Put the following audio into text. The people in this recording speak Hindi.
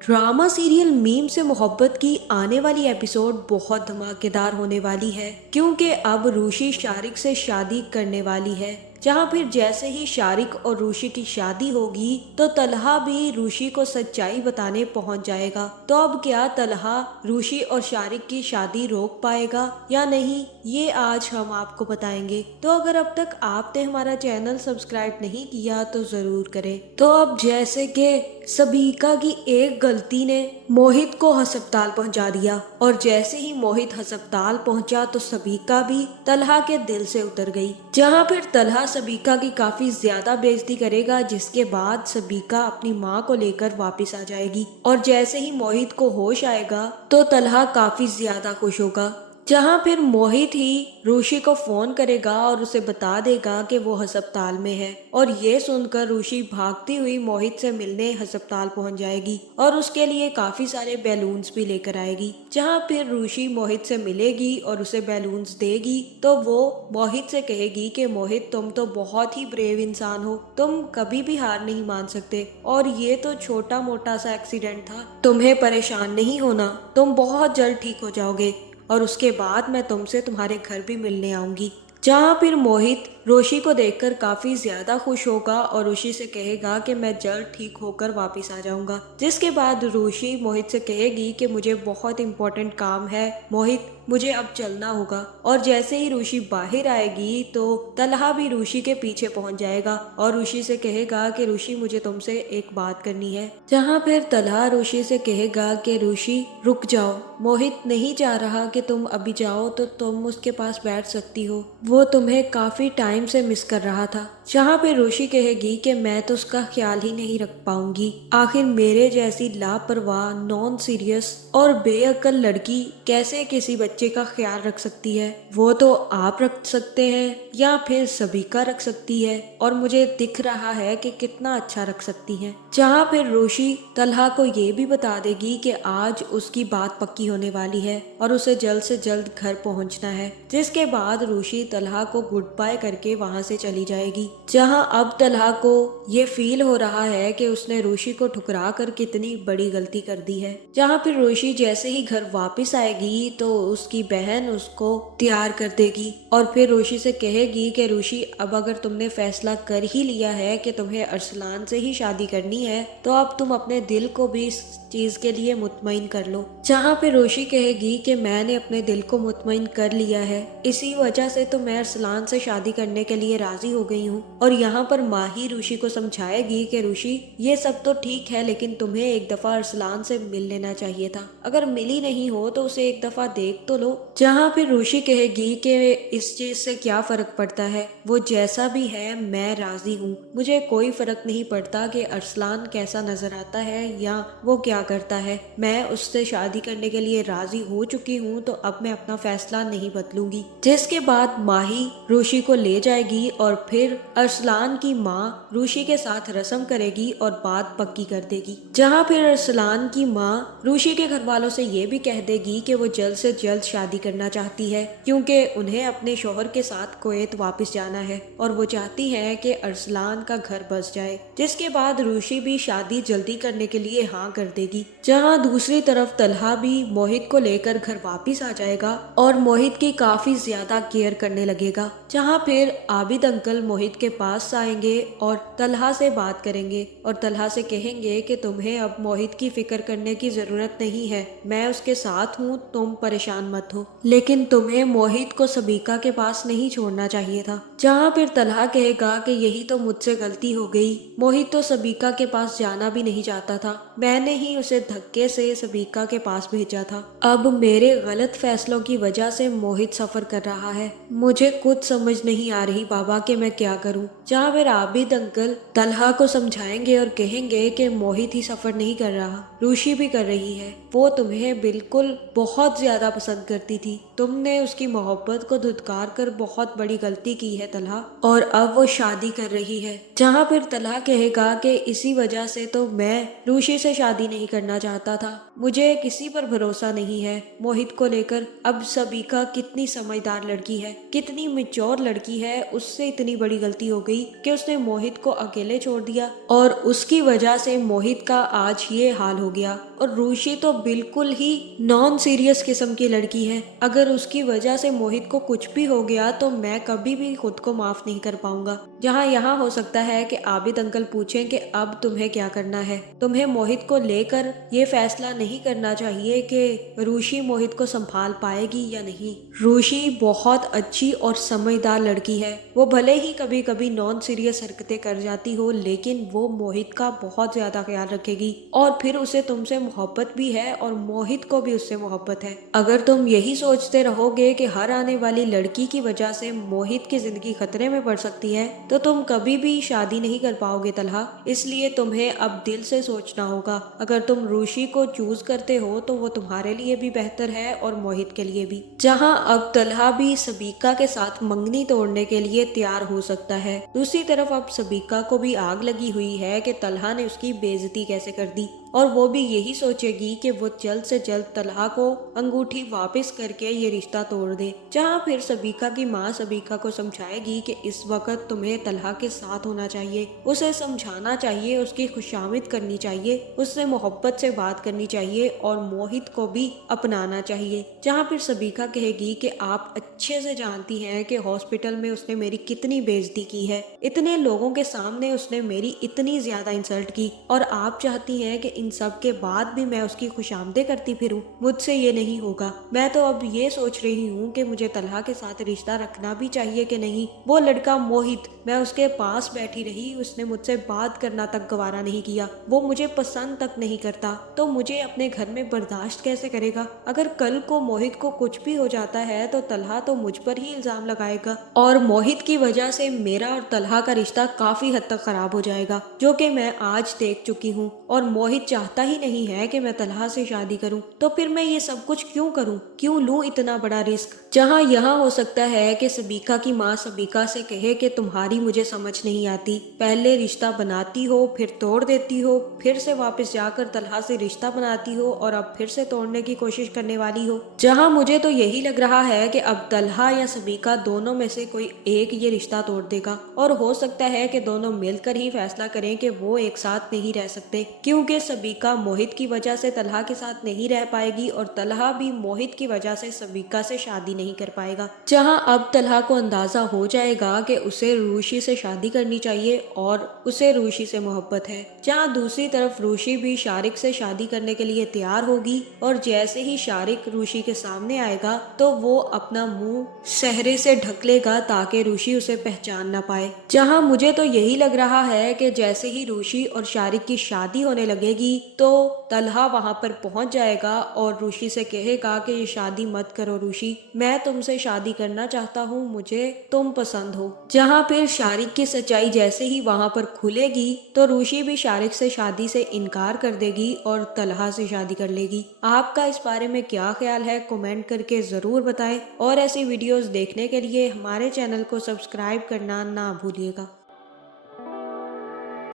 ड्रामा सीरियल मीम से मोहब्बत की आने वाली एपिसोड बहुत धमाकेदार होने वाली है, क्योंकि अब रूशी शारिक से शादी करने वाली है। जहाँ फिर जैसे ही शारिक और रूशी की शादी होगी तो तलहा भी रूशी को सच्चाई बताने पहुंच जाएगा। तो अब क्या तलहा रूशी और शारिक की शादी रोक पाएगा या नहीं, ये आज हम आपको बताएंगे। तो अगर अब तक आपने हमारा चैनल सब्सक्राइब नहीं किया तो जरूर करें। तो अब जैसे कि सबीका की एक गलती ने मोहित को अस्पताल पहुंचा दिया, और जैसे ही मोहित अस्पताल पहुंचा तो सबीका भी तलहा के दिल से उतर गई। जहां फिर तलहा सबीका की काफी ज्यादा बेइज्जती करेगा, जिसके बाद सबीका अपनी माँ को लेकर वापस आ जाएगी। और जैसे ही मोहित को होश आएगा तो तलहा काफी ज्यादा खुश होगा। जहां फिर मोहित ही रूशी को फोन करेगा और उसे बता देगा कि वो अस्पताल में है, और ये सुनकर रूशी भागती हुई मोहित से मिलने अस्पताल पहुंच जाएगी और उसके लिए काफी सारे बैलून्स भी लेकर आएगी। जहां फिर रूशी मोहित से मिलेगी और उसे बैलून्स देगी तो वो मोहित से कहेगी कि मोहित, तुम तो बहुत ही ब्रेव इंसान हो, तुम कभी भी हार नहीं मान सकते, और ये तो छोटा मोटा सा एक्सीडेंट था, तुम्हें परेशान नहीं होना, तुम बहुत जल्द ठीक हो जाओगे, और उसके बाद मैं तुमसे तुम्हारे घर भी मिलने आऊंगी। जहाँ फिर मोहित रोशी को देखकर काफी ज्यादा खुश होगा और रोशी से कहेगा कि मैं जल्द ठीक होकर वापस आ जाऊंगा। जिसके बाद रोशी मोहित से कहेगी कि मुझे बहुत इम्पोर्टेंट काम है मोहित, मुझे अब चलना होगा। और जैसे ही रूशी बाहर आएगी तो तलहा भी रूशी के पीछे पहुंच जाएगा और रूशी से कहेगा कि रूशी, मुझे तुमसे एक बात करनी है। जहां फिर तलहा रूशी से कहेगा कि रूशी रुक जाओ, मोहित नहीं चाह रहा कि तुम अभी जाओ, तो तुम उसके पास बैठ सकती हो, वो तुम्हें काफी टाइम से मिस कर रहा था। जहाँ पे रूशी कहेगी कि मैं तो उसका ख्याल ही नहीं रख पाऊंगी, आखिर मेरे जैसी लापरवाह, नॉन सीरियस और बेअक्ल लड़की कैसे किसी बच्चे का ख्याल रख सकती है, वो तो आप रख सकते हैं या फिर सबीका रख सकती है, और मुझे दिख रहा है कि कितना अच्छा रख सकती है। जहाँ फिर रूशी तलहा को ये भी बता देगी कि आज उसकी बात पक्की होने वाली है और उसे जल्द से जल्द घर पहुंचना है। जिसके बाद रूशी तलहा को गुड बाय करके वहां से चली जाएगी। जहां अब तलहा को ये फील हो रहा है कि उसने रूशी को ठुकरा कर कितनी बड़ी गलती कर दी है। जहां फिर रूशी जैसे ही घर वापस आएगी तो उसकी बहन उसको तैयार कर देगी और फिर रूशी से कहेगी कि रूशी, अब अगर तुमने फैसला कर ही लिया है कि तुम्हें अरसलान से ही शादी करनी है तो अब तुम अपने दिल को भी इस चीज के लिए मुतमईन कर लो। जहाँ पे रूशी कहेगी कि मैंने अपने दिल को मुतमईन कर लिया है, इसी वजह से तो मैं अरसलान से शादी करने के लिए राजी हो गई हूँ। और यहाँ पर माही रूशी को समझाएगी कि रूशी, ये सब तो ठीक है, लेकिन तुम्हें एक दफा अरसलान से मिल लेना चाहिए था, अगर मिली नहीं हो तो उसे एक दफा देख तो लो। जहाँ फिर रूशी कहेगी कि इस चीज से क्या फर्क पड़ता है, वो जैसा भी है मैं राजी हूँ, मुझे कोई फर्क नहीं पड़ता कि अरसलान कैसा नजर आता है या वो क्या करता है, मैं उससे शादी करने के लिए राजी हो चुकी हूँ, तो अब मैं अपना फैसला नहीं बदलूंगी। जिसके बाद माही रूशी को ले जाएगी और फिर अरसलान की माँ रूशी के साथ रस्म करेगी और बात पक्की कर देगी। जहाँ फिर अरसलान की माँ रूशी के घर वालों से ये भी कह देगी कि वो जल्द से जल्द शादी करना चाहती है, क्योंकि उन्हें अपने शौहर के साथ कुवैत वापस जाना है और वो चाहती है कि अरसलान का घर बस जाए। जिसके बाद रूशी भी शादी जल्दी करने के लिए हाँ कर देगी। जहाँ दूसरी तरफ तलहा भी मोहित को लेकर घर वापस आ जाएगा और मोहित की काफी ज्यादा केयर करने लगेगा। जहाँ फिर आबिद अंकल मोहित के पास आएंगे और तलहा से बात करेंगे और तलहा से कहेंगे कि तुम्हें अब मोहित की फिक्र करने की जरूरत नहीं है, मैं उसके साथ हूँ, तुम परेशान मत हो, लेकिन तुम्हें मोहित को सबीका के पास नहीं छोड़ना चाहिए था। जहाँ फिर तलहा कहेगा कि यही तो मुझसे गलती हो गई, मोहित तो सबीका के पास जाना भी नहीं चाहता था, मैंने ही उसे धक्के से सबीका के पास भेजा था, अब मेरे गलत फैसलों की वजह से मोहित सफर कर रहा है, मुझे कुछ समझ नहीं आ रही बाबा कि मैं क्या करूं। जहाँ फिर आबिद अंकल तलहा को समझाएंगे और कहेंगे कि मोहित ही सफर नहीं कर रहा, रूशी भी कर रही है, वो तुम्हें बिल्कुल बहुत ज्यादा पसंद करती थी, तुमने उसकी मोहब्बत को धुतकार कर बहुत बड़ी गलती की है तलहा, और अब वो शादी कर रही है। जहाँ फिर तलहा कहेगा कि इसी वजह से तो मैं रूशी से शादी नहीं करना चाहता था, मुझे किसी पर भरोसा नहीं है मोहित को लेकर। अब सबीका कितनी समझदार लड़की है, कितनी मैच्योर लड़की है, उससे इतनी बड़ी गलती हो गई कि उसने मोहित को अकेले छोड़ दिया और उसकी वजह से मोहित का आज ये हाल हो गया। और रूशी तो बिल्कुल ही नॉन सीरियस किस्म की लड़की है, अगर उसकी वजह से मोहित को कुछ भी हो गया तो मैं कभी भी खुद को माफ नहीं कर पाऊंगा। जहाँ यहाँ हो सकता है कि आबिद अंकल पूछें कि अब तुम्हें क्या करना है, तुम्हें मोहित को लेकर ये फैसला नहीं करना चाहिए कि रूशी मोहित को संभाल पाएगी या नहीं। रूशी बहुत अच्छी और समझदार लड़की है, वो भले ही कभी कभी नॉन सीरियस हरकतें कर जाती हो, लेकिन वो मोहित का बहुत ज्यादा ख्याल रखेगी और फिर उसे तुमसे मोहब्बत भी है और मोहित को भी उससे मोहब्बत है। अगर तुम यही सोचते रहोगे कि हर आने वाली लड़की की वजह से मोहित की जिंदगी खतरे में पड़ सकती है तो तुम कभी भी शादी नहीं कर पाओगे तलहा। इसलिए तुम्हें अब दिल से सोचना होगा, अगर तुम रूशी को चूज करते हो तो वो तुम्हारे लिए भी बेहतर है और मोहित के लिए भी। जहाँ अब तलहा भी सबीका के साथ मंगनी तोड़ने के लिए तैयार हो सकता है, दूसरी तरफ अब सबीका को भी आग लगी हुई है कि तलहा ने उसकी बेइज्जती कैसे कर दी, और वो भी यही सोचेगी कि वो जल्द से जल्द तलहा को अंगूठी वापस करके ये रिश्ता तोड़ दे। जहाँ फिर सबीका की माँ सबीका को समझाएगी कि इस वक्त तुम्हें तलहा के साथ होना चाहिए, उसे समझाना चाहिए, उसकी खुशामिद करनी चाहिए, उससे मोहब्बत से बात करनी चाहिए और मोहित को भी अपनाना चाहिए। जहाँ फिर सबीका कहेगी कि आप अच्छे से जानती हैं कि हॉस्पिटल में उसने मेरी कितनी बेइज्जती की है, इतने लोगों के सामने उसने मेरी इतनी ज्यादा इंसल्ट की, और आप चाहती हैं कि इन सब के बाद भी मैं उसकी खुशामदें करती फिरूं। मुझसे ये नहीं होगा। मैं तो अब ये सोच रही हूँ कि मुझे तलहा के साथ रिश्ता रखना भी चाहिए कि नहीं। वो लड़का मोहित, मैं उसके पास बैठी रही, उसने मुझसे बात करना तक गवारा नहीं किया, वो मुझे पसंद तक नहीं करता, तो मुझे अपने घर में बर्दाश्त कैसे करेगा। अगर कल को मोहित को कुछ भी हो जाता है तो तलहा तो मुझ पर ही इल्जाम लगाएगा और मोहित की वजह से मेरा और तलहा का रिश्ता काफी हद तक खराब हो जाएगा, जो कि मैं आज देख चुकी हूँ। और मोहित चाहता ही नहीं है कि मैं तलहा से शादी करूं, तो फिर मैं ये सब कुछ क्यों करूं, क्यों लूं इतना बड़ा रिस्क। जहां यहाँ हो सकता है कि सबीका की माँ सबीका से कहे कि तुम्हारी मुझे समझ नहीं आती, पहले रिश्ता बनाती हो फिर तोड़ देती हो, फिर से वापस जाकर तलहा से रिश्ता बनाती हो और अब फिर से तोड़ने की कोशिश करने वाली हो। जहां मुझे तो यही लग रहा है कि अब तलहा या सबीका दोनों में से कोई एक ये रिश्ता तोड़ देगा, और हो सकता है कि दोनों मिलकर ही फैसला करें कि वो एक साथ नहीं रह सकते, क्योंकि सबीका मोहित की वजह से तलहा के साथ नहीं रह पाएगी और तलहा भी मोहित की वजह से सबीका से शादी नहीं कर पाएगा। जहां अब तलहा को अंदाजा हो जाएगा कि उसे रूशी से शादी करनी चाहिए और उसे रूशी से मोहब्बत है। जहां दूसरी तरफ रूशी भी शारिक से शादी करने के लिए तैयार होगी, और जैसे ही शारिक रूशी के सामने आएगा तो वो अपना मुंह सहरे से ढक लेगा ताकि रूशी उसे पहचान ना पाए। जहां मुझे तो यही लग रहा है कि जैसे ही रूशी और शारिक की शादी होने लगेगी तो तलहा वहां पर पहुंच जाएगा और रूशी से कहेगा कि ये शादी मत करो रूशी, मैं तुमसे शादी करना चाहता हूँ, मुझे तुम पसंद हो। जहां फिर शारिक की सच्चाई जैसे ही वहां पर खुलेगी तो रूशी भी शारिक से शादी से इनकार कर देगी और तलहा से शादी कर लेगी। आपका इस बारे में क्या ख्याल है, कमेंट करके जरूर बताएं, और ऐसी वीडियोस देखने के लिए हमारे चैनल को सब्सक्राइब करना ना भूलिएगा।